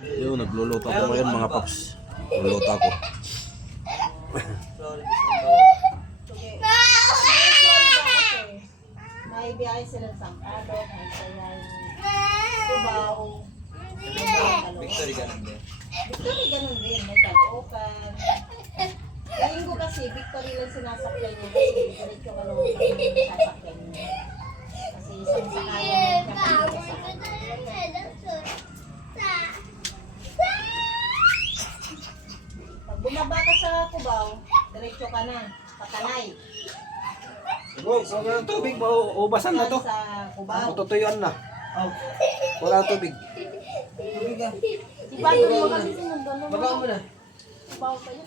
Yun, nagluluto ako ngayon mga paps. Nagluluto ako. May biyahe sila sa Sampado, may sayay, Cubao, Victory ganun din. Victory ganun din, may Caloocan. Linggo kasi, Victory lang sinasakyan niya kasi diretso ka lang sasakyan niya. Kasi isang sakayan ng kapatid sa pag bumaba ka sa Cubao, diretso ka na, patanay. Bro, wala ng tubig, mauubasan na to. Sa Cubao. Matutuyuan na. Wala ng tubig. Ibago mo kasi sinundan mo. Baba mo na. Cubao kayo.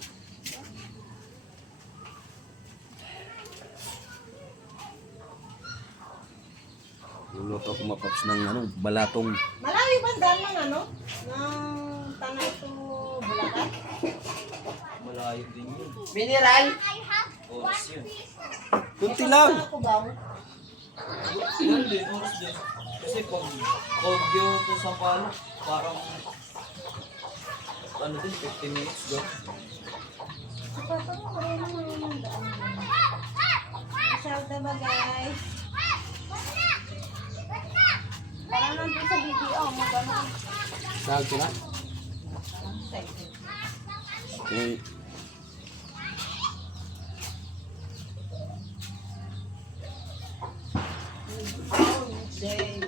Nagluluto ako mga paps ng balatong. Malayo ba ang daan ng ng Tanay to Bulacan? Malayo din yun. Mineral? Oras yun. Kunti lang. Sa Cubao. Yun din, oras din. Kasi pag Kogyo to Sampalo, parang ano din, 15 minutes go. Shout out ba guys? Parang nandun sa video mo gano'n. Dahil sila. Parang excited. Okay. Oh, Jay.